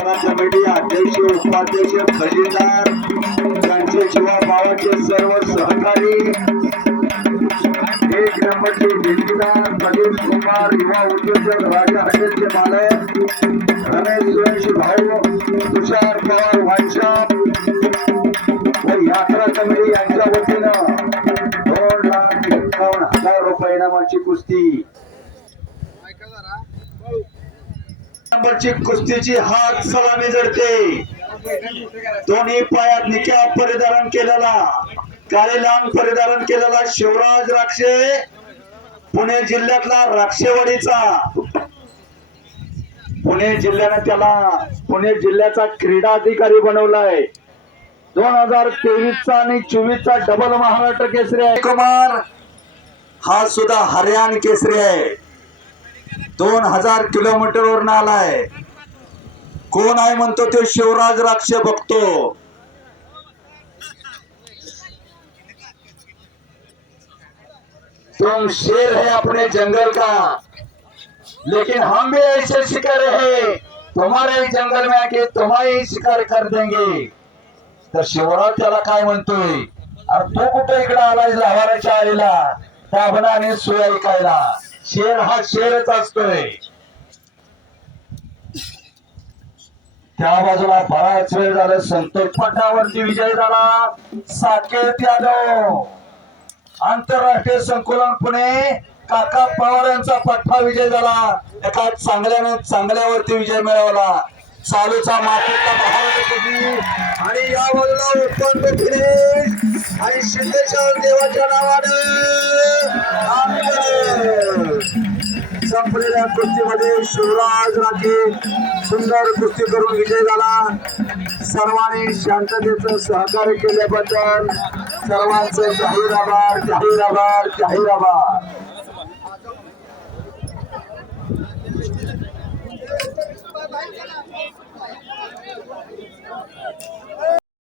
Committee अध्यक्ष उपाध्यक्ष खजिनदार त्यांचे शिवा भावाचे सर्व सहकारी एक नंबरचे ठेकेदार प्रदीप कुमार युवा उद्योजक राजा हॉटेलचे मालक रमेश सुरेश भाऊ तुषार पवार वाईशॉप व यात्रा कमिटी यांच्या वतीनं दोन लाख एकावन्न हजार रुपये इनामाची कुस्ती. नंबरची कुस्तीची हात सलामी जडते दोन्ही पायात निक्या परिधारण केलेला काळे लांब परिधारण केलेला शिवराज राक्षे पुणे जिल्ह्यातला राक्षेवाडीचा. पुणे जिल्ह्याने त्याला पुणे जिल्ह्याचा क्रीडा अधिकारी बनवलाय. दोन हजार तेवीसचा आणि चोवीसचा डबल महाराष्ट्र केसरी आहे. कुमार. हा सुद्धा हरियाण केसरी आहे. दोन हजार किलोमीटरवरून आलाय. कोण आहे म्हणतो ते शिवराज राक्ष बघतो. तुम शेर है अपने जंगल का लेकिन हम भी ऐसे शिकार है। तुम्हारे ही जंगल में आके तुम्हारे ही शिकार कर देंगे। तर शिवराज त्याला काय म्हणतोय? अरे तू कुठे इकडे आलाय लावाराच्या आईला? दाबणा आणि सोय ऐकायला. शेर हा शेरच असतोय. त्या बाजूला बराच वेळ झाला संतोष पटावरती विजय झाला. साकेत यादव. आंतरराष्ट्रीय संकुलन पुणे काका पवार यांचा पठ्ठा विजय झाला. एका चांगल्याने चांगल्यावरती विजय मिळवला. चालूचा मातीचा महाराष्ट्र आणि या बाजूला उत्पन्न फिनिश. आणि शिंदेच्या देवाच्या नावाने झालेल्या कुस्तीमध्ये शिवराज राठी सुंदर कुस्ती करून विजय झाला. सर्वांनी शांततेचं सहकार्य केल्याबद्दल सर्वांचे जाहीर आभार जाहीर आभार जाहीर आभार.